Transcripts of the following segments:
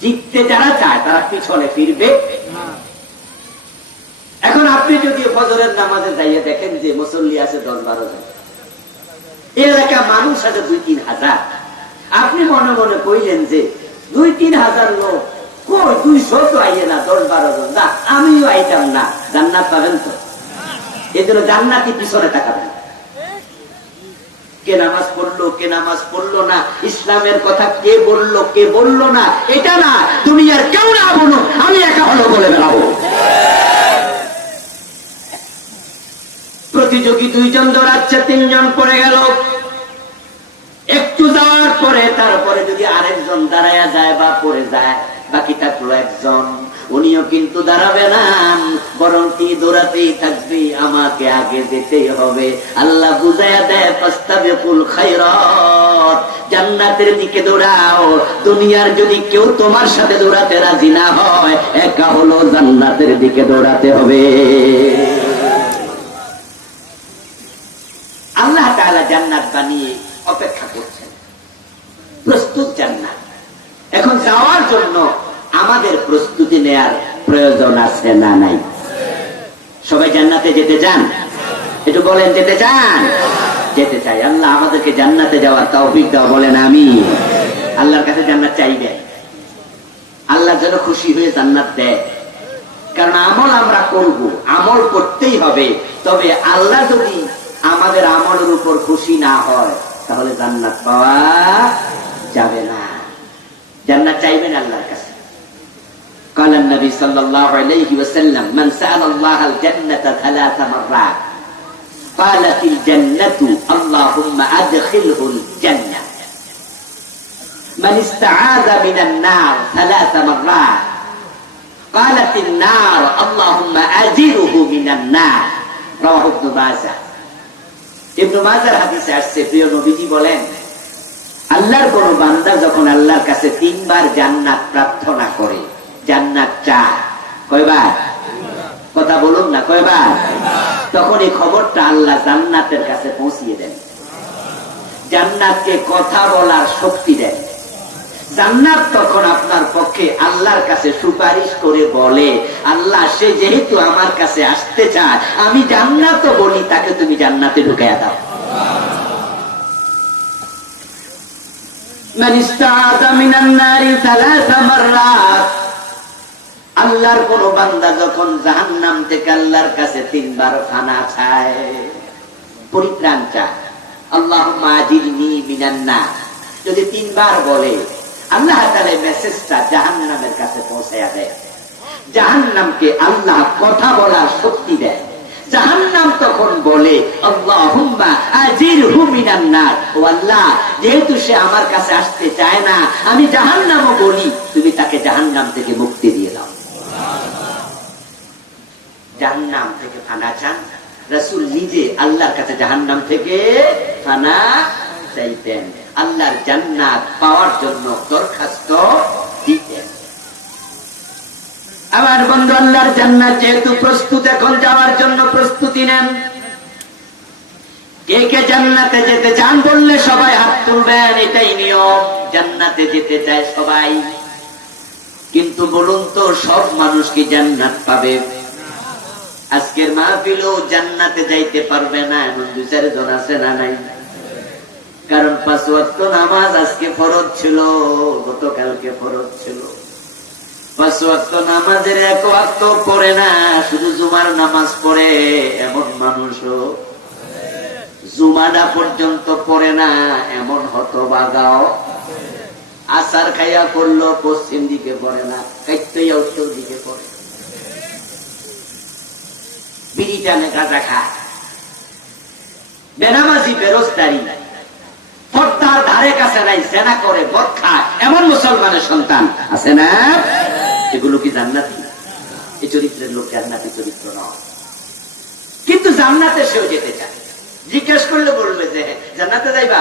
জিততে যারা চায় তারা পিছনে ফিরবে। এখন আপনি যদি ফজরের নামাজে যাইয়ে দেখেন যে মুসল্লি আছে 10-12 জন, এলাকা মানুষ আছে 2-3 হাজার, আপনি মনে মনে কইলেন যে 2-3 হাজার লোক কই 200 তো আইয়ে না, 10-12 জন না, আমিও আইতাম না, জান্নাত পাবেন তো? এই জন্য জান্নাতি পিছনে তাকাবেন। কে নামাজ পড়লো কে নামাজ পড়লো না, ইসলামের কথা কে বললো কে বললো না, এটা না, দুনিয়ার কেউ না বলুন, আমি একা হলো বলে বেড়াবো। প্রতিযোগী 2 জন দৌড়াচ্ছে, 3 জন পড়ে গেল। একটু যাওয়ার পরে তারপরে যদি আরেকজন দাঁড়ায়া যায় বা পড়ে যায়, বাকি থাকলো 1 জন, উনিও কিন্তু দাঁড়াবে না, বরং কি দৌড়াতেই থাকবে, আমাকে আগে যেতেই হবে। আল্লাহ বুঝাইয়া দেয়, ফাস্তাবিকুল খায়রাত, জান্নাতের দিকে দৌড়াও। দুনিয়ার যদি কেউ তোমার সাথে দৌড়াতে রাজি না হয়, একা হলো জান্নাতের দিকে দৌড়াতে হবে। আল্লাহ তাআলা জান্নাত বানিয়ে অপেক্ষা করছেন, প্রস্তুত জান্নাত। এখন যাওয়ার জন্য আমাদের প্রস্তুতি নেয়ার প্রয়োজন আছে না নাই? সবাই জান্নাতে যেতে চান? একটু বলেন, যেতে চান? যেতে চাই। আল্লাহ আমাদেরকে জান্নাতে যাওয়ার তৌফিক দাও, বলেন আমিন। আল্লাহর কাছে জান্নাত চাইবে, আল্লাহ যেন খুশি হয়ে জান্নাত দেয়। কারণ আমল আমরা করব, আমল করতেই হবে, তবে আল্লাহ যদি আমাদের আমলের উপর খুশি না হয় তাহলে জান্নাত পাওয়া যাবে না। জান্নাত চাইবেন আল্লাহর কাছে। قال النبي صلى الله عليه وسلم من سأل الله الجنة 3 مرات قالت الجنة اللهم أدخله الجنة من استعاذ من النار 3 مرات قالت النار اللهم أجره من النار رواه ابن ماجه। ইবনে মাজার হাদিসে আসছে, প্রিয় নবীজি বলেন, আল্লাহর কোন বান্দা যখন আল্লাহর কাছে 3 বার জান্নাত প্রার্থনা করে, জান্নাত চায়, কয়বার? কথা বলুন না, কয়বার? তখন এই খবরটা আল্লাহ জান্নাতের কাছে পৌঁছিয়ে দেন, জান্নাতকে কথা বলার শক্তি দেন। জান্নাত তখন আপনার পক্ষে আল্লাহর কাছে সুপারিশ করে বলে, আল্লাহ সে যেহেতু আমার কাছে আসতে চায়, আমি জান্নাতও বলি তাকে তুমি জান্নাতে ঢুকাইয়া দাও। মান ইস্তাআযা মিনান নারি 3 মাররাত, আল্লাহর কোন বান্দা যখন জাহান্নাম থেকে আল্লাহর কাছে 3 বার ফানা চায়, পরিত্রাণ চায়, আল্লাহুম্মা আজিরনি মিনান নার, যদি 3 বার বলে, আল্লাহ তাআলা মেসেজটা জাহান্নামের কাছে পৌঁছায়া দেয়। জাহান্নামকে আল্লাহ কথা বলার শক্তি দেয়। জাহান্নাম তখন বলে, আল্লাহুম্মা আজিরহু মিনান নার, ও আল্লাহ যেহেতু সে আমার কাছে আসতে চায় না, আমি জাহান্নামও বলি তুমি তাকে জাহান্নাম থেকে মুক্তি দিয়ে দাও। জাহান্নাম থেকে ফানা চান, রাসূল নিজে আল্লাহর কাছে জাহান্নাম থেকে ফানা চাইতেন, আল্লাহর জান্নাত পাওয়ার জন্য দরখাস্ত দিতেন। আমার বন্ধু, আল্লাহর জান্নাত যেহেতু প্রস্তুত, এখন যাওয়ার জন্য প্রস্তুতি নেন। কে কে জান্নাতে যেতে চান বললে সবাই হাত তুলবেন, এটাই নিয়ম, জান্নাতে যেতে চায় সবাই। কিন্তু বলুন তো, সব মানুষ কি জান্নাত পাবে? আজকের মাহফিলও জান্নাতে যাইতে পারবে না এমন 2-4 জন আছে না নাই? কারণ 5 ওয়াক্ত নামাজ আজকে ফরজ ছিল, গতকালকে ফরজ ছিল। 5 ওয়াক্ত নামাজের 1 ওয়াক্ত পড়ে না, শুধু জুমার নামাজ পড়ে এমন মানুষও, জুমাটা পর্যন্ত পড়ে না এমন হতভাগাও, আসার খাইয়া করলো পশ্চিম দিকে পড়ে না, কাইতেই উত্তর দিকে পড়ে, বিড়ি টানে, গাঁজা খায়, বেনামাজি, বেরোজগারি, পর্দার ধারে কাছে নাই, জেনা করে, মদ খায়, এমন মুসলমানের সন্তান আছে না? এগুলো কি জান্নাতি? এই চরিত্রের লোক জান্নাতি চরিত্র নয়। কিন্তু জান্নাতে সেও যেতে চায়। জিজ্ঞেস করলে বলবে যে জান্নাতে যাইবা,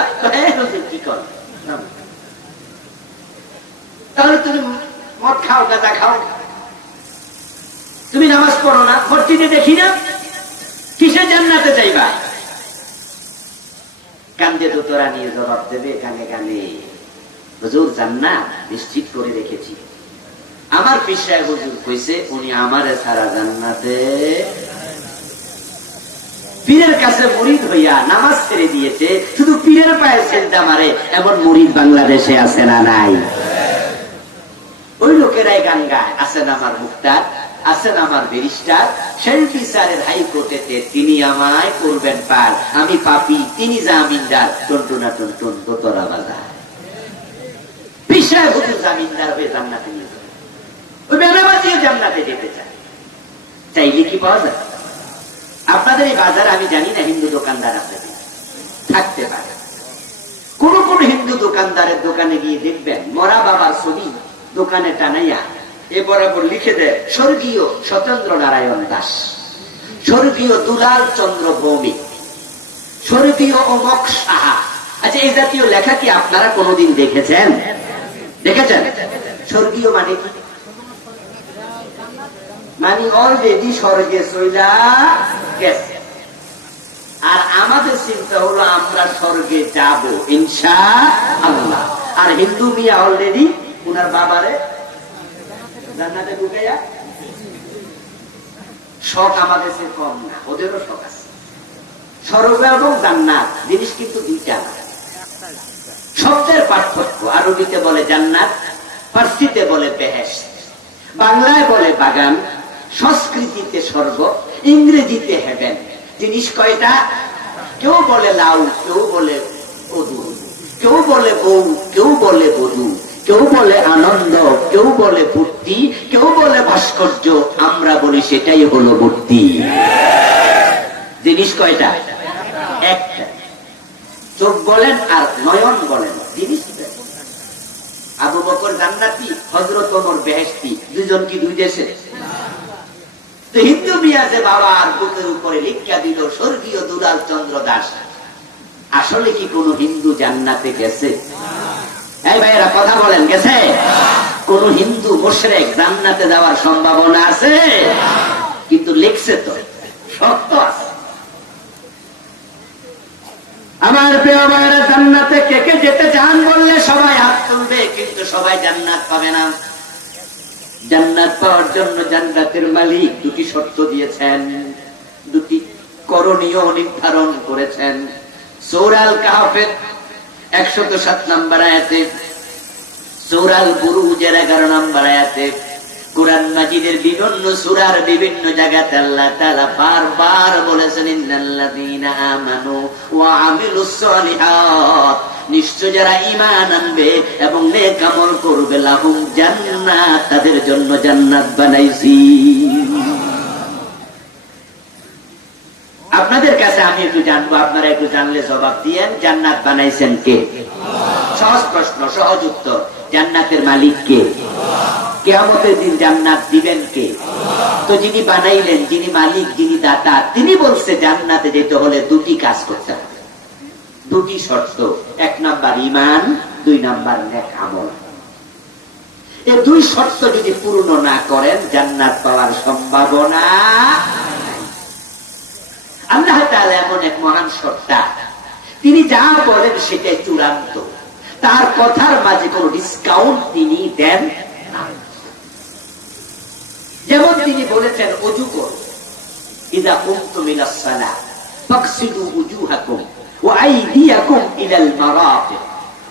কি কর, তাহলে তুমি মদ খাও, গাঁজা খাও, তুমি নামাজ পড়ো না, মসজিদে দেখি না, কিসে জান্নাতে যাইবা? কান্দে তো তোরা নিয়ে জবাব দেবে, কানে কানে, হুজুর জান্নাত নিশ্চিত করে রেখেছি, আমার পীর সাহেব হুজুর কইছে উনি আমারে সারা জান্নাতে, পীরের কাছে মুরিদ হইয়া নামাজ ছেড়ে দিয়েছে, শুধু পীরের পায়ে সেজদা মারে, এমন মুরিদ বাংলাদেশে আছে না নাই? ওই লোকেরাই গান গায়, আছেন আমার মুক্তার, আছেন আমার ব্যারিস্টার, সেই বিচারের হাইকোর্টেতে তিনি আমায় করবেন পার, আমি পাপী তিনি জামিনদার, টন্টুনা টন্টুন দোতরা বাজার। পীর সাহেব হুজুর জামিনদার হয়ে জান্নাতে নিয়ে যাবে, ওই বেনামাজিও জান্নাতে যেতে চায়, চাইলে কি পাওয়া যায়? আপনাদের এই বাজার আমি জানি না, হিন্দু দোকানদার আপনাদের থাকতে পারে, কোন কোন হিন্দু দোকানদারের দোকানে গিয়ে দেখবেন মরা বাবার ছবি দোকানে টানাইয়া এ বরাবর লিখে দেয় স্বর্গীয় সত্যেন্দ্র নারায়ণ দাস, স্বর্গীয় দুলাল চন্দ্র ভৌমিক, স্বর্গীয় অমক সাহা। আচ্ছা, এই জাতীয় লেখা কি আপনারা কোনোদিন দেখেছেন? দেখেছেন? স্বর্গীয় মানে কি? মানে অলরেডি স্বর্গে চইলা গেছে, আর আমাদের চিন্তা হলো আমরা স্বর্গে যাব ইনশাআল্লাহ। আর হিন্দু মিয়া অলরেডি উনার বাবারে জান্নাতে ঢুকাইয়া, শখ আমাদের চেয়ে কম না, ওদেরও শখ আছে। স্বর্গ এবং জান্নাত জিনিস কিন্তু দুইটা না, শব্দের পার্থক্য। আরবিতে বলে জান্নাত, ফার্সিতে বলে বেহেশত, বাংলায় বলে বাগান, সংস্কৃতিতে স্বর্গ, ইংরেজিতে হেভেন। জিনিস কয়টা? কেউ বলে লাউ, কেউ বলে কদু, কেউ বলে বউ, কেউ বলে বধূ, কেউ বলে আনন্দ, কেউ বলে ভর্তি, কেউ বলে ভাস্কর্য, আমরা বলি সেটাই হলো মূর্তি। জিনিস কয়টা? একটা। চোখ বলেন আর নয়ন বলেন, জিনিস আবু বকর জান্নাতি, হযরত ওমর বেহেশতি, দুজন কি দুই দেশে? তো হিন্দু মিয়া যে বাবা আর বুকের উপরে লিখা দিল স্বর্গীয় দুলাল চন্দ্র দাস, আসলে কি কোন হিন্দু জান্নাতে গেছে? এই ভাইয়েরা কথা বলেন, গেছে? কোন হিন্দু মুশরিক জান্নাতে যাওয়ার সম্ভাবনা আছে? কিন্তু লিখছে তো, সত্য আছে। আমার প্রিয় ভাইয়েরা, জান্নাতে কে কে যেতে চান বললে সবাই হাত তুলবে, কিন্তু সবাই জান্নাত পাবে না। জান্নাত পাওয়ার জন্য জান্নাতের মালিক দুটি শর্ত দিয়েছেন, দুটি করণীয় নির্ধারণ করেছেন। সূরা আল কাহফের 107 নম্বর আয়াতে, সূরা আল বুরুজের 11 নম্বর আয়াতে, কুরআন মাজিদের বিভিন্ন সূরার বিভিন্ন জায়গাতে আল্লাহ তাআলা বারবার বলেছেন ইন্নাল্লাযীনা আমানু ওয়া আমিলুস সলিহাত, নিশ্চয় যারা ঈমান আনবে এবং নেক আমল করবে, লাহুম জান্নাত, তাদের জন্য জান্নাত বানাইছি। আপনাদের কাছে আমি একটু জানবো, আপনারা একটু জানলে জবাব দিয়েন, জান্নাত বানাইছেন কে? সহজ প্রশ্ন, সহজ উত্তর, জান্নাতের মালিক কে? কিয়ামতের দিন জান্নাত দিবেন কে? তো যিনি বানাইলেন, যিনি মালিক, যিনি দাতা, তিনি বলছে জান্নাতে যেতে হলে দুটি কাজ করতে হবে, দুটি শর্ত। 1 নাম্বার ঈমান, 2 নাম্বার নেক আমল। এই দুই শর্ত যদি পূর্ণ না করেন জান্নাত পাওয়ার সম্ভাবনা নাই। আল্লাহ তাআলা এমন এক মহান সত্তা, তিনি যা বলেন সেটাই চূড়ান্ত, তার কথার মাঝে কোনো ডিসকাউন্ট তিনি দেন না। যেমন তিনি বলেছেন ওযু করো, ইযা কুমতুম ইলাস সালাহ ফাগসিলু উজুহাকুম ওয়া আইদিয়াকুম ইলাল মারাফিক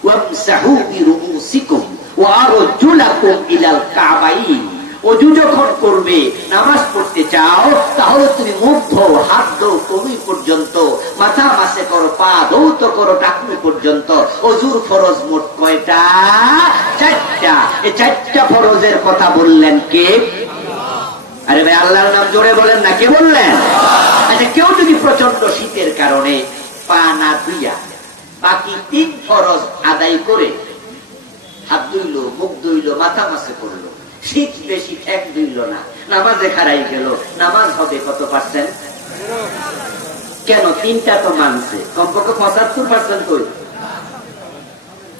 ওয়ামসাহু বিরুউসিকুম ওয়া আরজুলাকুম ইলাল কাবাইন। ওযু যখন করবে, নামাজ পড়তে চাও, তাহলে তুমি মুখ ধো, হাত ধো কনুই পর্যন্ত, মাথা মাসে করো, পা ধৌত করো টাকনু পর্যন্ত। ওযুর ফরজ মোট কয়টা? 4টা। এই 4টা ফরজের কথা বললেন কে? আরে ভাই, আল্লাহর নাম জোরে বলেন না, কে বললেন? আচ্ছা, কেউ যদি প্রচন্ড শীতের কারণে পা না ধুইয়া বাকি 3 ফরজ আদায় করে, হাত ধুইলো, মুখ ধুইলো, মাথা মাসে করলো, শীত বেশি ঠেক ধুইল না, নামাজে খারাই গেল, নামাজ হবে কত পার্সেন্ট? কেন? 3টা তো মানছে, কমপক্ষে 75% কই?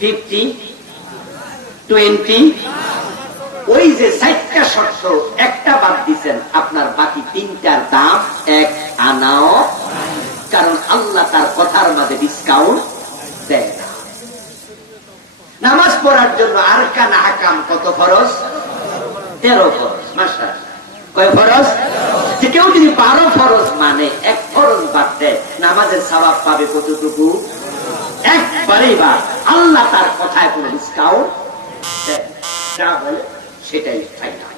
50, 20। ওই যে 4টা শর্ত, একটা বাদ দিচ্ছেন, আপনার বাকি 3টার দাম 1 আনাও, কারণ আল্লাহ তার কথার মাঝে ডিসকাউন্ট দেয় না। নামাজ পড়ার জন্য আরকান আহকাম কত ফরজ? 13 ফরজ। মাশাআল্লাহ, কয় ফরজ? যে কেউ যদি 12 ফরজ মানে এক ফরজ বাদ দেয়, নামাজের সওয়াব পাবে কতটুকু? একবারেই বাদ। আল্লাহ তার কথায় কোনো ডিসকাউন্ট দেয় না, যা বলে সেটাই ফাইনাল।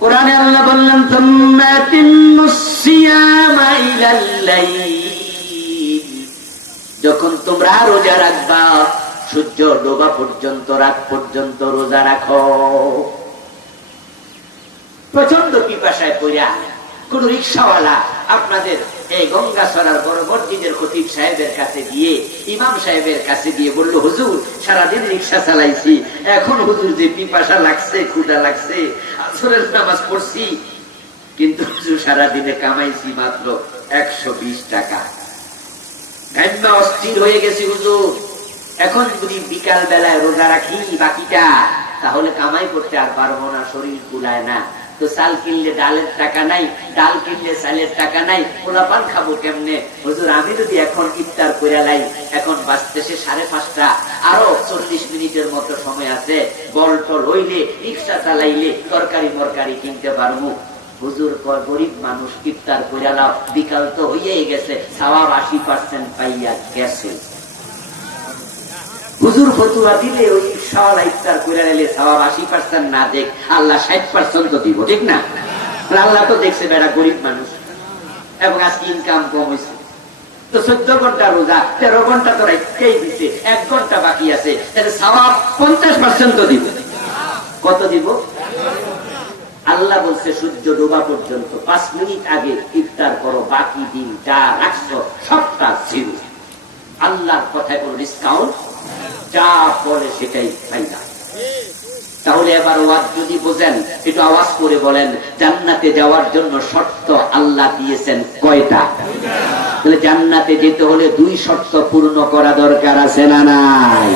কোরআনে আল্লাহ বললেন, সুম্মা আতিম্মুস সিয়ামা ইলাল লাইল, যখন তোমরা রোজা রাখবা সূর্য ডোবা পর্যন্ত, রাত পর্যন্ত রোজা রাখো। প্রচন্ড পিপাসায় পড়া কোন রিক্সাওয়ালা আপনাদের এই গঙ্গাছড়ার বড় মসজিদের খতিব সাহেবের কাছে গিয়ে, ইমাম সাহেবের কাছে গিয়ে বলল, হুজুর সারাদিন রিক্সা চালাইছি, এখন হুজুর যে পিপাসা লাগছে, ক্ষুধা লাগছে, আসরের নামাজ পড়ছি, কিন্তু হুজুর সারাদিনে কামাইছি মাত্র 120 টাকা। গাম্মা অস্থির হয়ে গেছি হুজুর, এখন যদি বিকাল বেলায় রোজা রাখি বাকিটা, তাহলে কামাই করতে আর পারবো না, শরীর কুলায় না। তো চাল কিনলে ডালের টাকা নাই, ডাল কিনলে চালের টাকা নাই, পোলাপান খাবো কেমনে? হুজুর আমি যদি এখন ইফতার করে লাই, এখন বাজতেছে 5:30, আরো 40 মিনিটের মতো সময় আছে, বল টল হইলে রিক্সা চালাইলে তরকারি মরকারি কিনতে পারবো। হুজুর কয়, গরিব মানুষ, ইফতার করে লাও, বিকাল তো হইয়াই গেছে, সওয়াব 80% পাইয়া গেছে। হুজুর ফতুয়া দিলে ওই রিক্সাওয়ালা ইফতার করে নিলে সওয়াব 80% না দেখ, আল্লাহ 60% তো দিব, ঠিক না? আল্লাহ তো দেখছে বেড়া গরিব মানুষ, এবং আজকে ইনকাম কম হয়েছে, তো 14 ঘন্টা রোজা, 13 ঘন্টা তো রাখতেই দিছে, 1 ঘন্টা বাকি আছে, তাহলে সওয়াব 50% তো দিব। কত দিব? আল্লাহ বলছে সূর্য ডোবা পর্যন্ত 5 মিনিট আগে ইফতার করো, বাকি দিন যা রাখছো সবটা জিরো। আল্লাহর কথায় কোনো ডিসকাউন্ট, যা বলে সেটাই ফাইনাল। তাহলে এবার ওয়াজ যদি বোঝেন, একটু আওয়াজ করে বলেন, জান্নাতে যাওয়ার জন্য শর্ত আল্লাহ দিয়েছেন কয়টা? তাহলে জান্নাতে যেতে হলে 2 শর্ত পূর্ণ করা দরকার আছে না নাই?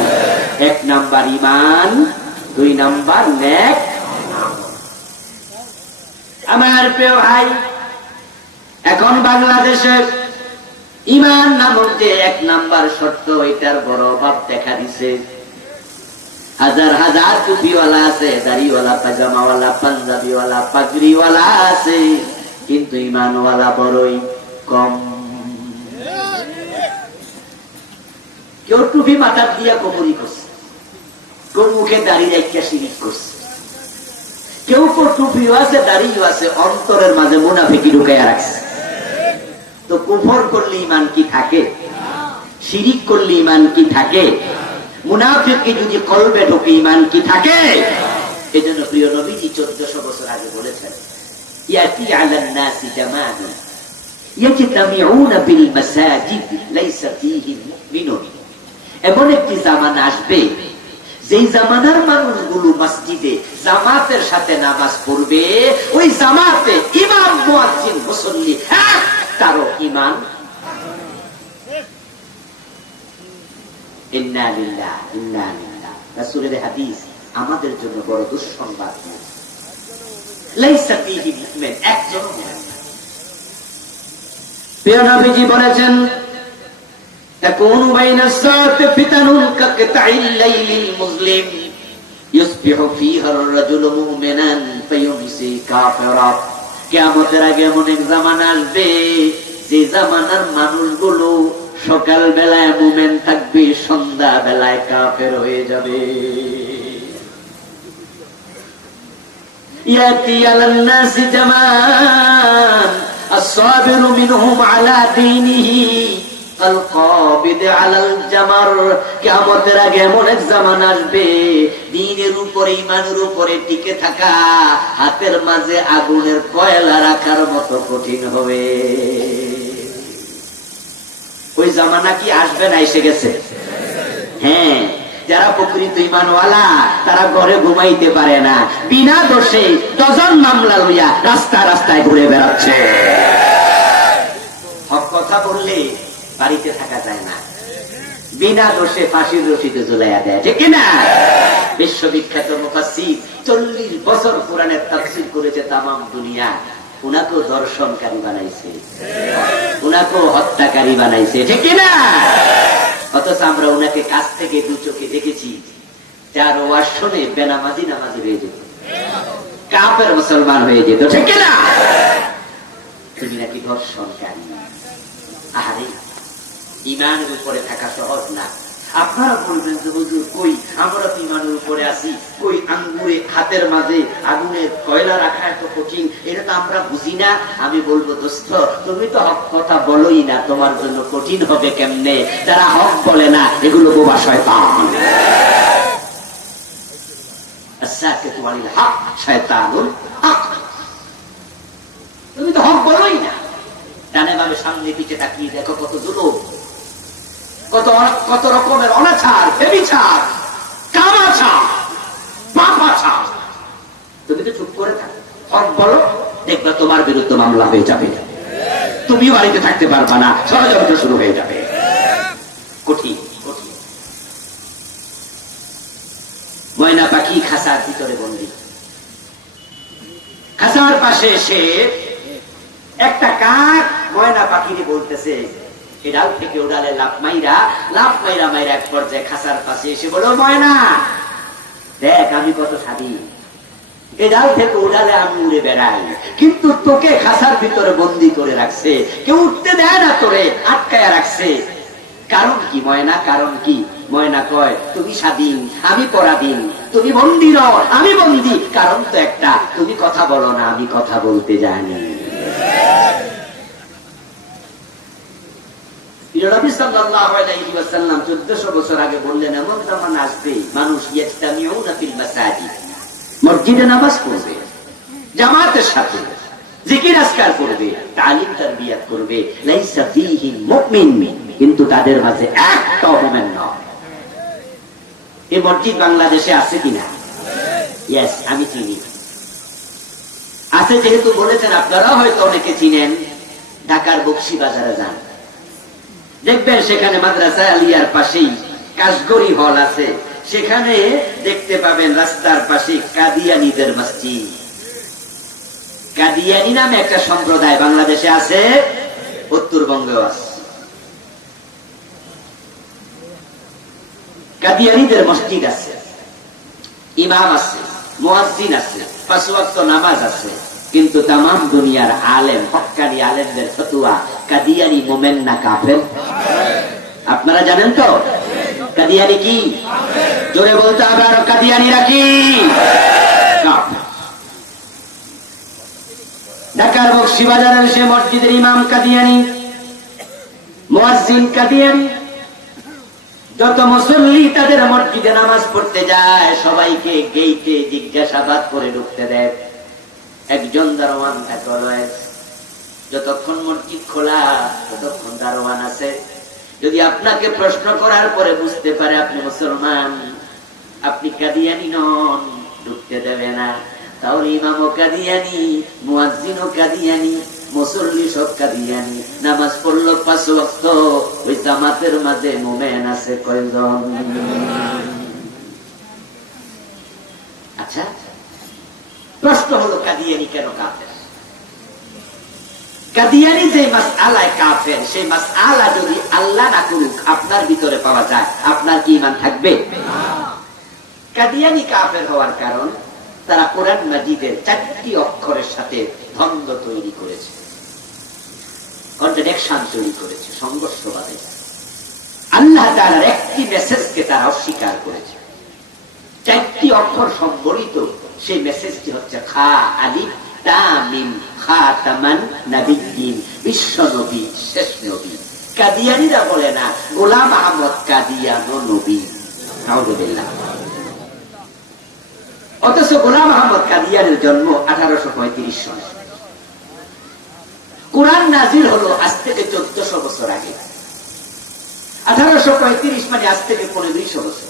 1 নাম্বার ঈমান, 2 নাম্বার নেক। আমার প্রিয় ভাই, এখন বাংলাদেশে ঈমান নামক যে 1 নাম্বার শর্ত, এটার বড় অভাব দেখা দিছে। হাজার হাজার টুপিওয়ালা আছে, দাড়িওয়ালা, পাজামাওয়ালা, পাঞ্জাবিওয়ালা, পাগড়িওয়ালা আছে, কিন্তু ঈমানওয়ালা বড়ই কম। কেউ টুপি মাথার দিয়া কবরি করছে, কেউ মুখে দাড়ি রাখিয়া শিরিক করছে, কেউ টুপিও আছে, দাড়িও আছে, অন্তরের মাঝে মুনাফিকি ঢুকাইয়া রাখছে। তো কুফর করলে ঈমান কি থাকে? শিরিক করলে ঈমান কি থাকে? মুনাফিকি যদি কলবে ঢোকে ঈমান কি থাকে? এজন্য প্রিয় নবীজি 1400 বছর আগে বলেছেন, ইয়াতি আলান নাসি জামাআতুন ইয়াজতামিউনা বিল মাসাজিদ লাইসা ফীহি মুমিনুন। এমন একটি জামানা আসবে, যেই জামানার মানুষগুলো মসজিদে জামাতের সাথে নামাজ পড়বে, ওই জামাতে ইমাম, মুয়াজ্জিন, মুসল্লি তারও ঈমান। ইন্না লিল্লাহ ইন্না লিল্লাহ। রাসূলের হাদিস আমাদের জন্য বড় দুঃসংবাদ। লাইসা ফীহি মুমিন, একজন মুমিন। প্রিয় নবীজি বলেছেন, তাকুনু বাইনাস সাআতি ফিতানুন কাকতাইল লাইলিল মুসলিম ইউসবিহু ফীহা আর-রাজুলু মুমিনান ফায়ুমসি কাফিরা। কিয়ামতের আগে এমন এক জামানা আসবে, যে জামানার মানুষগুলো সকাল বেলায় মুমিন থাকবে, সন্ধ্যা বেলায় কাফের হয়ে যাবে। ইয়াতি আলান নাসি জামান আস-সাবিরু মিনহুম আলা দীনিহি আল-কাবিদ আলাল জামার। কিয়ামতের আগে এমন এক জামানা আসবে, দ্বীনের উপরে, ঈমানের উপরে টিকে থাকা হাতের মাঝে আগুনের কয়লা রাখার মতো কঠিন হবে। ওই জামানা কি আসবে না এসে গেছে? হ্যাঁ, যারা প্রকৃত ঈমানওয়ালা তারা ঘরে ঘুমাইতে পারে না, বিনা দোষে ডজন মামলা লইয়া রাস্তা রাস্তায় ঘুরে বেড়াচ্ছে। হক কথা বললে বাড়িতে থাকা যায় না, বিনা দোষে ফাঁসির রশিতে ঝুলাইয়া দেয়, ঠিক কিনা? বিশ্ববিখ্যাত মুফাসসির 40 বছর কোরআনের তাফসীর করেছে তামাম দুনিয়া, উনাকেও দর্শনকারী বানাইছে, উনাকেও হত্যাকারী বানাইছে, ঠিক কিনা? অথচ আমরা উনাকে কাছ থেকে 2 চোখে দেখেছি, যার ওয়াজ শুনে বেনামাজি নামাজি হয়ে যেত, কাফের মুসলমান হয়ে যেত, ঠিক না? তুমি নাকি ধর্ষণকারী। আরে ইমানের উপরে থাকা সহজ না। আপনারা বলবেন যে হুজুর কই আমরা তো ইমানের উপরে আছি, কই আঙ্গুরে হাতের মাঝে আগুনের কয়লা রাখা এত কঠিন, এটা তো আমরা বুঝি না। আমি বলবো দোস্ত, তুমি তো হক কথা বলোই না, তোমার জন্য কঠিন হবে কেমনে? যারা হক বলে না এগুলো বোবা শয়তান। তুমি তো হক বলোই না। ডানে বামে সামনে পিছে তাকিয়ে দেখো কত জুলুম, কত রকমের অনাচার, ব্যভিচার, কামাচার, পাপাচার। তুমি তো চুপ করে থাকো, হক বলো, দেখবে তোমার বিরুদ্ধে মামলা হয়ে যাবে, তুমি বাড়িতে থাকতে পারবা না, ষড়যন্ত্র শুরু হয়ে যাবে। কঠিন কঠিন। ময়না পাখি খাঁচার ভিতরে বন্দী। খাঁচার পাশে এসে একটা কাক ময়না পাখিরে বলতেছে, এডাল থেকে ওডালে লাফ মাইরা মাইরা এক পর্যায়ে খাঁচার পাশে এসে বলো, ময়না দেখ আমি কত স্বাধীন, এডাল থেকে ওডালে আমি উড়ে বেড়াই, কিন্তু তোকে খাঁচার ভিতরে বন্দি করে রাখছে, কেউ উঠতে দেয় না, তোরে আটকায়া রাখছে। কারণ কি ময়না, কারণ কি? ময়না কয়, তুমি স্বাধীন আমি পরাধীন, তুমি বন্দী নও আমি বন্দী, কারণ তো একটা, তুমি কথা বলো না আমি কথা বলতে জানি। নবী সাল্লাল্লাহু আলাইহি ওয়াসাল্লাম 1400 বছর আগে বললেন, এমন জামানা আসবে মানুষ ইয়াজতামিউনা ফিল মাসাজিদ, মসজিদে নামাজ পড়বে, জামাতের সাথে জিকির আজকার করবে, তালিম তারবিয়াত করবে, লাইসা ফীহি মুমিন, কিন্তু তাদের মাঝে একটাও মুমিন নয়। এই মসজিদ বাংলাদেশে আছে কিনা? ইয়েস, আমি চিনি। আছে যেহেতু বলেছেন, আপনারাও হয়তো অনেকে চিনেন। ঢাকার বকশী বাজারে যান, দেখবেন সেখানে মাদ্রাসা আলিয়ার পাশেই কাশগড়ি হল আছে, সেখানে দেখতে পাবেন রাস্তার পাশে কাদিয়ানীদের মসজিদ। কাদিয়ানী নামে একটা সম্প্রদায় বাংলাদেশে আছে, উত্তরবঙ্গেও আছে। কাদিয়ানীদের মসজিদ আছে, ইমাম আছে, মুয়াজ্জিন আছে, 5 ওয়াক্ত নামাজ আছে, কিন্তু তামাম দুনিয়ার আলেম, হক্কানি আলেমদের ফতোয়া কাদিয়ানী মুমিন না কাফের? আপনারা জানেন তো কাদিয়ানী কি? জোরে বলতে হবে আর, কাদিয়ানীরা কি? কাফের। ঢাকার বকশী বাজারের সে মসজিদের ইমাম কাদিয়ানী, মুয়াজ্জিন কাদিয়ানী। যত মুসল্লি তাদের মসজিদে নামাজ পড়তে যায়, সবাইকে গেইটে জিজ্ঞাসাবাদ করে ঢুকতে দেয়। একজন দারোয়ান থাকে অলওয়েজ, যতক্ষণ মসজিদ খোলা ততক্ষণ দারোয়ান আছে। যদি আপনাকে প্রশ্ন করার পরে বুঝতে পারে আপনি মুসলমান, আপনি কাদিয়ানী নন, ঢুকতে দেবে না। তাহলে ইমামও কাদিয়ানী, মুয়াজ্জিনও কাদিয়ানী, মুসল্লি সব কাদিয়ানী। নামাজ পড়লো 5 ওয়াক্ত, ওই জামাতের মাঝে মুমিন আছে কয়জন? আচ্ছা, প্রশ্ন হলো কাদিয়ানী কেন কাফের? কাদিয়ানী যে মাসআলায় কাফের, সেই মাসআলা যদি আল্লাহ না করুক আপনার ভিতরে পাওয়া যায়, আপনার কি ঈমান থাকবে? কাদিয়ানী কাফের হওয়ার কারণ, তারা কোরআন মাজিদের 4টি অক্ষরের সাথে দ্বন্দ্ব তৈরি করেছে, কন্ট্রাডিকশন তৈরি করেছে, সংঘর্ষ বাঁধেছে। আল্লাহ তাআলার একটি মেসেজকে তারা অস্বীকার করেছে। 4টি অক্ষর সম্বলিত সেই মেসেজটি হচ্ছে খা আলিফ তা মিম খাতামান নাবিয়্যিন, বিশ্ব নবী, শেষ নবী। কাদিয়ানীরা বলে না গোলাম আহমদ কাদিয়ানো নবী, নাউযুবিল্লাহ। অথচ গোলাম আহমদ কাদিয়ানের জন্ম 1835 সনে। কোরআন নাজিল হলো আজ থেকে 1400 বছর আগে। 1835 মানে আজ থেকে 250 বছর।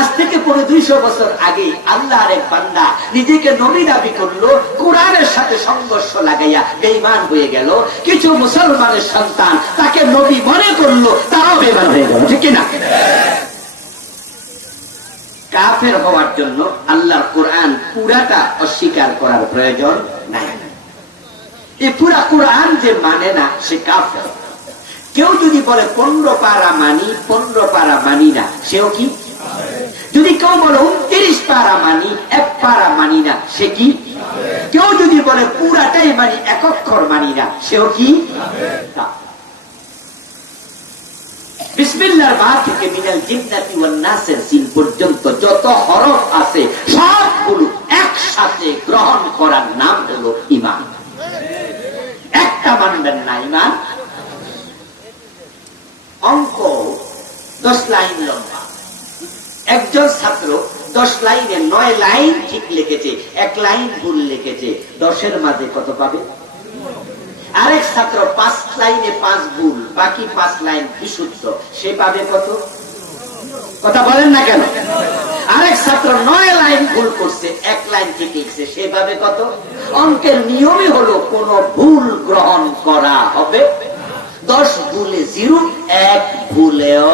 আজ থেকে 250 বছর আগে আল্লাহর এক বান্দা নিজেকে নবী দাবি করলো, কোরআনের সাথে সংঘর্ষ লাগাইয়া বেঈমান হয়ে গেল। কিছু মুসলমানের সন্তান তাকে নবী মনে করলো, তারাও বেঈমান হয়ে গেল, ঠিক না? কাফের হওয়ার জন্য আল্লাহর কোরআন পুরাটা অস্বীকার করার প্রয়োজন নাই। এই পুরা কোরআন যে মানে না সে কাফের। কেউ যদি বলে 15 পারা মানি, 15 পারা মানি না, সেও কি? যদি কেউ বলে 29 পারা মানি, 1 পারা মানি না, সে কি? কেউ যদি বলে পুরাটাই মানি, 1 অক্ষর মানি না, সেও কি? বিসমিল্লাহর বা থেকে মিনাল জিন্নাতি ওয়ান নাসের জিন পর্যন্ত যত হরফ আছে সবগুলো একসাথে গ্রহণ করার নাম হলো ঈমান। একটা মানবেন না ঈমান। অঙ্ক 10 লাইন লম্বা, একজন ছাত্র 10 লাইনে 9 লাইন ঠিক লিখেছে, 1 লাইন ভুল লিখেছে, 10-এর মাঝে কত পাবে? আরেক ছাত্র 5 লাইনে 5 ভুল, বাকি 5 লাইন বিশুদ্ধ, সে পাবে কত? কথা বলেন না কেন? আরেক ছাত্র 9 লাইন ভুল করছে, 1 লাইন ঠিক লিখছে, সে পাবে কত? অঙ্কের নিয়মই হলো কোন ভুল গ্রহণ করা হবে। 10 ভুলে 0, 1 ভুলেও।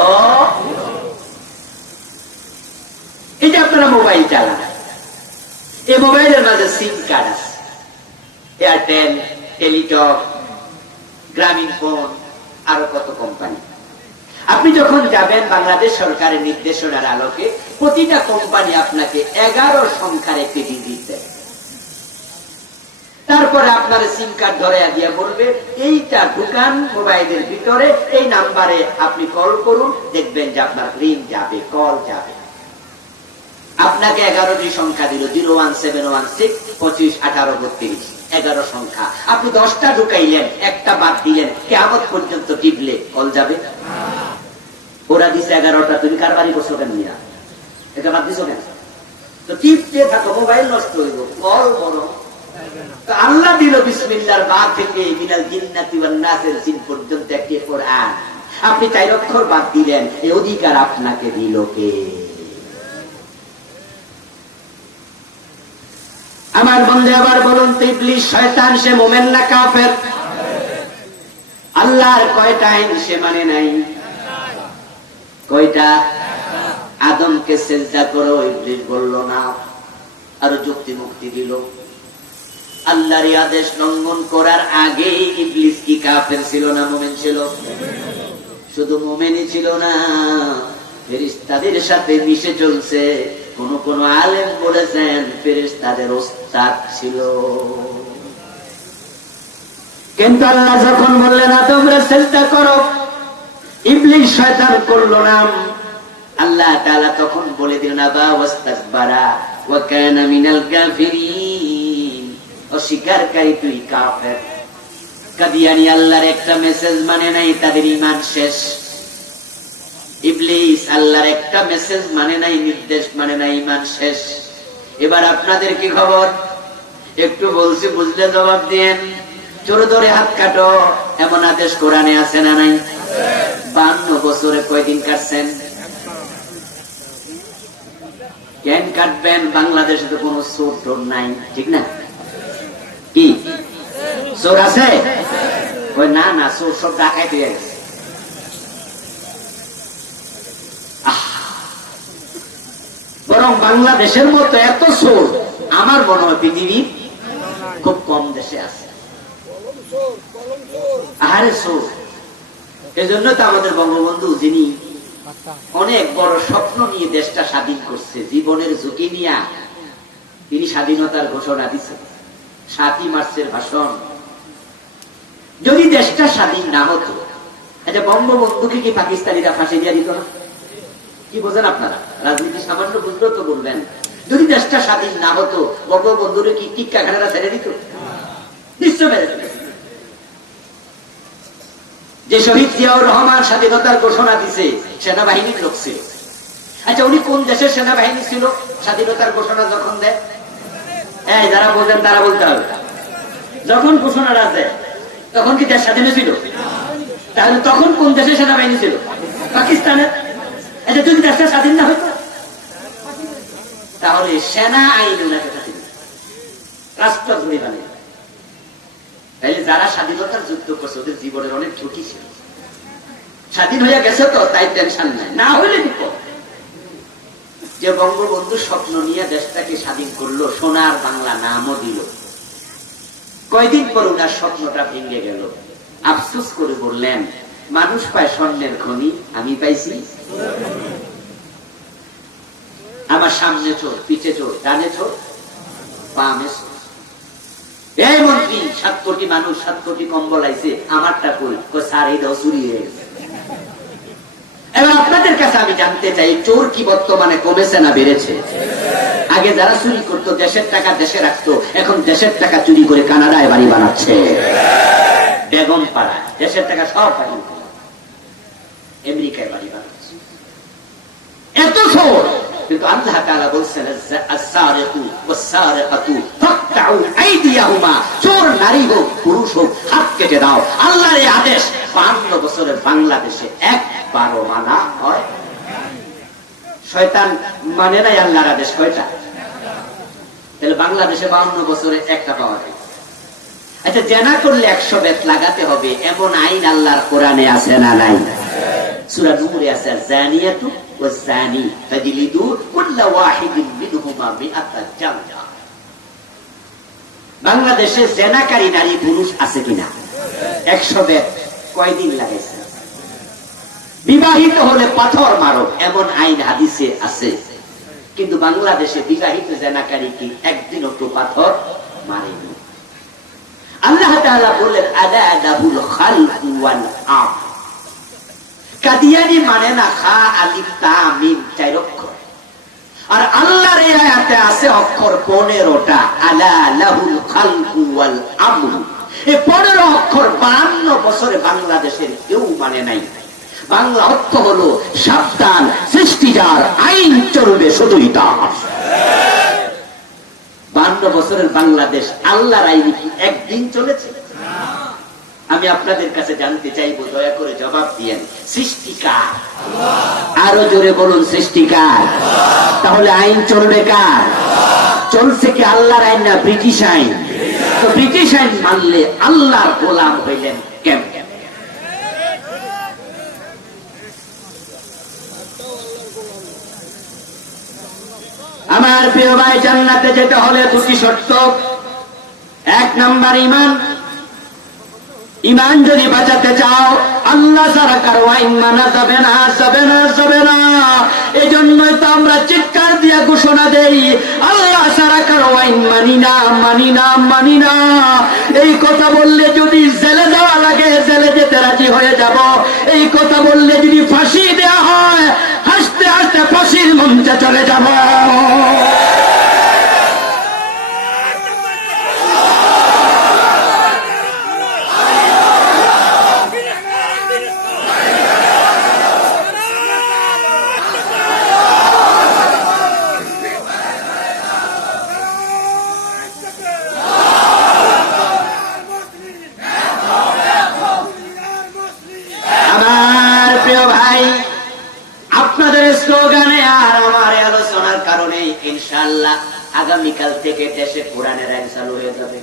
এই যে আপনারা মোবাইল চালান, এই মোবাইলের মাঝে সিম কার্ড আছে, এয়ারটেল, টেলিটক, গ্রামীণ ফোন, আরো কত কোম্পানি। আপনি যখন যাবেন বাংলাদেশ সরকারের নির্দেশনার আলোকে প্রতিটা কোম্পানি আপনাকে 11 সংখ্যার একটি ডিজিট দেয়। তারপরে আপনার সিম কার্ড ধরে দিয়ে বলবে এইটা ঢুকান মোবাইলের ভিতরে, এই নাম্বারে আপনি কল করুন, দেখবেন যে আপনার রিং যাবে, কল যাবে। আপনাকে 11টি সংখ্যা দিল, 01716 25 18 32, 11 সংখ্যা। আপনি 10টা ঢুকাইলেন, একটা বাদ দিলেন, কিয়ামত পর্যন্ত টিপলে কল যাবে? ওরা দিছে 11টা, তুমি কারবারি করছো কেন? মিয়া এটা বাদ দিছো কেন? তো টিপতে থাকো, মোবাইল নষ্ট হইব, কল বড়। তো আল্লাহ দিল বিসমিল্লাহর বা থেকে মিনাল জিন্নাতি ওয়ান নাসের জিন পর্যন্ত একটি কোরআন। আপনি 4 অক্ষর বাদ দিলেন, এই অধিকার আপনাকে দিল কে? আমার বন্ধু আবার বলুন তো, ইবলিস শয়তান সে মুমিন না কাফের? আল্লাহর কয়টা আইন সে মানে নাই? কয়টা? আদমকে সিজদা করো, ইবলিস বলল না, আর যুক্তি মুক্তি দিল। আল্লাহর আদেশ লঙ্ঘন করার আগে ইবলিস কি কাফের ছিল না মুমিন ছিল? শুধু মুমিনই ছিল না, ফেরেশতাদের সাথে মিশে চলছে। কোন কোন আলেম বলেছেন ফেরেশতাদের ওস্তাদ ছিল। কিন্তু আল্লাহ যখন বললেন তোমরা সিজদা করো, ইবলিস শয়তান করলো না। আল্লাহ তাআলা তখন বলে দিলেন আবা ওয়াস্তাকবারা ওয়া কানা মিনাল কাফিরিন, অস্বীকারী তুই কাফের। কাদিয়ানি আল্লাহর একটা মেসেজ মানে নাই, তাদের ঈমান শেষ। ইবলিস আল্লাহর একটা মেসেজ মানে নাই, নির্দেশ মানে নাই, ঈমান শেষ। এবার আপনাদের কি খবর? একটু বলছি, বুঝলে জবাব দেন। চোর ধরে হাত কাটো, এমন আদেশ কোরআনে আছে না নাই? 52 বছরে কয়দিন কাটছেন? কেন কাটবেন? বাংলাদেশে তো কোনো চোর টোর নাই, ঠিক না? কি চোর আছে? না না, চোর সব ডাকাইতে গেছে। বরং বাংলাদেশের মতো এত চোর আমার মনে হয় পৃথিবীর খুব কম দেশে আছে। আহারে চোর! এজন্য তো আমাদের বঙ্গবন্ধু, যিনি অনেক বড় স্বপ্ন নিয়ে দেশটা স্বাধীন করছে, জীবনের ঝুঁকি নিয়ে তিনি স্বাধীনতার ঘোষণা দিচ্ছেন। 7ই মার্চের ভাষণ। যদি দেশটা স্বাধীন না হতো, আচ্ছা বঙ্গবন্ধুকে কি পাকিস্তানিরা ফাঁসি দিয়ে দিত না? কি বোঝেন আপনারা? রাজনীতি সামান্য বুঝলেও তো বলবেন। যদি দেশটা স্বাধীন না হতো, বঙ্গবন্ধুরে কি টিক্কাখানারা ছেড়ে দিত? নিশ্চয় মেরে দিত। যে শহীদ জিয়াউর রহমান স্বাধীনতার ঘোষণা দিছে, সেনাবাহিনীর লোক ছিল। আচ্ছা উনি কোন দেশের সেনাবাহিনী ছিল স্বাধীনতার ঘোষণা যখন দেয়? যারা বলতেন তারা বলতে হবে। যখন ঘোষণাটা দেয় তখন কি দেশ স্বাধীন ছিল? তাহলে তখন কোন দেশের সেনাবাহিনী ছিল? পাকিস্তানের। আচ্ছা যদি দেশটা স্বাধীন না হইতো, তাহলে সেনা আইন ওনাকে রাষ্ট্র ধরে বানিয়ে। তাইলে যারা স্বাধীনতার যুদ্ধ করছে ওদের জীবনের অনেক ঝুঁকি ছিল। স্বাধীন হয়ে গেছে তো তাই টেনশন নাই, না হইলে বিপদ। যে বঙ্গবন্ধু স্বপ্ন নিয়ে দেশটাকে স্বাধীন করলো, সোনার বাংলা নামও দিল, কয়দিন পর ওনার স্বপ্নটা ভেঙে গেল। আফসোস করে বললেন, মানুষ পায় স্বর্ণের খনি, আমি পাইছি। আমার সামনে চোর, পিছে চোর, ডানে চোর, বামে চোর। এই মন্ত্রী 7 কোটি মানুষ, 7 কোটি কম্বল আইছে, আমারটা কই? স্যার এইটাও চুরি হয়ে গেছে। এবার আপনাদের কাছে আমি জানতে চাই, চোর কি বর্তমানে কমেছে না বেড়েছে? আগে যারা চুরি করতো দেশের টাকা দেশে রাখতো, এখন দেশের টাকা চুরি করে কানাডায় বাড়ি বানাচ্ছে, বেগম পাড়া দেশের টাকা সব বাড়ি আমেরিকায় বাড়ি বানাচ্ছে। এত চোর, কিন্তু আল্লাহ তাআলা বলছেন আস-সারিকু ওয়াস-সারিকাতু ফাকতাউ আইদিয়াহুমা, চোর নারী হোক পুরুষ হোক হাত কেটে দাও। আল্লাহর এই আদেশ 52 বছরের বাংলাদেশে একবারও মানা হয়। শয়তান মানে নাই আল্লাহর আদেশ কয়টা? তাহলে বাংলাদেশে 52 বছরে একটা পাওয়া যায়। আচ্ছা, জেনা করলে 100 বেত লাগাতে হবে এমন আইন আল্লাহর কোরআনে আছে না নাই? সূরা নূরে আছে, জানিয়াতু ওয়াজ-জানি ফাজলিদু কুল্লা ওয়াহিদিন মিনহুমা মিআতা জালদা। বাংলাদেশে জেনাকারী নারী পুরুষ আছে কিনা? 100 বেত কয়দিন লাগাইছে? বিবাহিত হলে পাথর মারো এমন আইন হাদিসে আছে, কিন্তু বাংলাদেশে বিবাহিত জেনাকারী কি একদিনও তো পাথর মারেনি। আল্লাহ তাআলা বলেন আলা লাহুল খালকু ওয়াল আমর। কাদিয়ানি মানে না খা আলিফ তা মিম 4 অক্ষর, আর আল্লাহর এই আয়াতে আছে অক্ষর 15টা। আলা লাহুল খালকু ওয়াল আমর, এই 15 অক্ষর 52 বছরে বাংলাদেশের কেউ মানে নাই। বাংলা অর্থ হলো সাবধান, সৃষ্টিজার, আইন চলবে শুধুই তার। 52 বছরের বাংলাদেশ আল্লাহর আইন কি একদিন চলেছে? আমি আপনাদের কাছে জানতে চাইবো, দয়া করে জবাব দিয়েন, সৃষ্টিকার? আরো জোরে বলুন, সৃষ্টিকার? তাহলে আইন চলবে কার? চলছে কি আল্লাহর আইন না ব্রিটিশ আইন? তো ব্রিটিশ আইন মানলে আল্লাহর গোলাম হইলেন কেমন? আমার প্রিয় ভাই, জান্নাতে যেতে হলে 2টি শর্ত। 1 নাম্বার ঈমান। ঈমান যদি বাঁচাতে চাও, আল্লাহ ছাড়া কারো আইন মানা যাবে না, যাবে না, যাবে না। এই জন্যই তো আমরা চিৎকার দিয়ে ঘোষণা দেই, আল্লাহ ছাড়া কারো আইন মানি না, মানি না, মানি না। এই কথা বললে যদি জেলে যাওয়া লাগে, জেলে যেতে রাজি হয়ে যাব। এই কথা বললে যদি ফাঁসি দেওয়া হয়, হাসতে হাসতে ফাঁসির মঞ্চে চলে যাব। ইনশাআল্লাহ আগামীকাল থেকে দেশে কোরআনের আইন চালু হয়ে যাবে,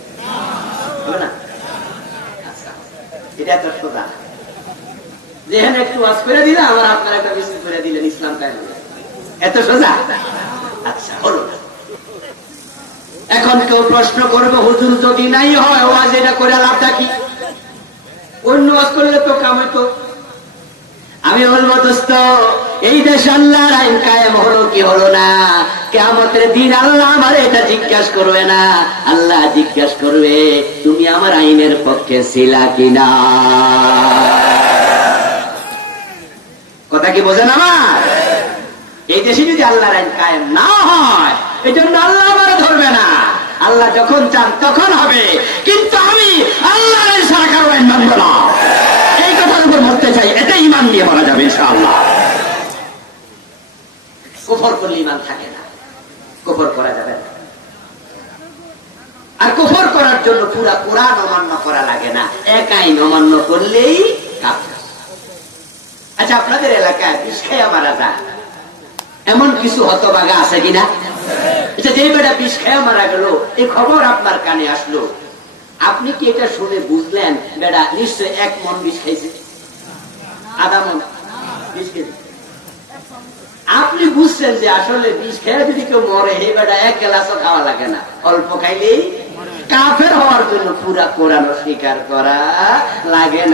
হবে না? আচ্ছা, এটা তো সোজা। যেখানে একটু ওয়াজ করে দিলে আমার আপনার একটা মিছিল করে দিলেন, ইসলাম কায়েম হলো। এত সোজা? আচ্ছা, হলো না। এখন কেউ প্রশ্ন করবে, হুজুর যদি নাই হয় ওয়াজ, এটা করে লাভটা কি? অন্য ওয়াজ করলে তো কাম হতো। আমি বলবো, দোস্ত, এই দেশ আল্লাহর আইন কায়েম হলো কি হলো না, কিয়ামতের দিন আল্লাহ আমার এটা জিজ্ঞাসা করবে না। আল্লাহ জিজ্ঞাসা করবে, তুমি আমার আইনের পক্ষে ছিলা কিনা। কথা কি বোঝেন আমার? এই দেশে যদি আল্লাহর আইন কায়েম না হয়, এই জন্য আল্লাহ আমার ধরবে না। আল্লাহ যখন চান তখন হবে, কিন্তু আমি আল্লাহর আইন ছাড়া কারো আইন মানব না। এই কথার উপর মরতে চাই, এটা ঈমান নিয়ে বলা যাবে ইনশাআল্লাহ। কুফর করলে ঈমান থাকে না, কুফর করা যাবে না। আর কুফর করার জন্য পুরা কোরআন অমান্য করা লাগে না, এক আইন অমান্য করলেই কাফের। আচ্ছা, আপনাদের এলাকায় বিষ খেয়ে মারা যায় এমন কিছু হতভাগা আছে কিনা? আচ্ছা, যে বেটা বিষ খেয়ে মারা গেল, এই খবর আপনার কানে আসলো, আপনি কি এটা শুনে বুঝলেন বেটা নিশ্চয় 1 মণ বিষ খাইছে, আধা মণ বিষ খেয়েছে? আপনি বুঝছেন যে আসলে বিষ খেয়ে যদি কেউ মরে, হে বেটা 1 গ্লাসও খাওয়া লাগে না, অল্প খাইলেই কাফের হওয়ার জন্য পুরা কোরআন স্বীকার করা লাগে না।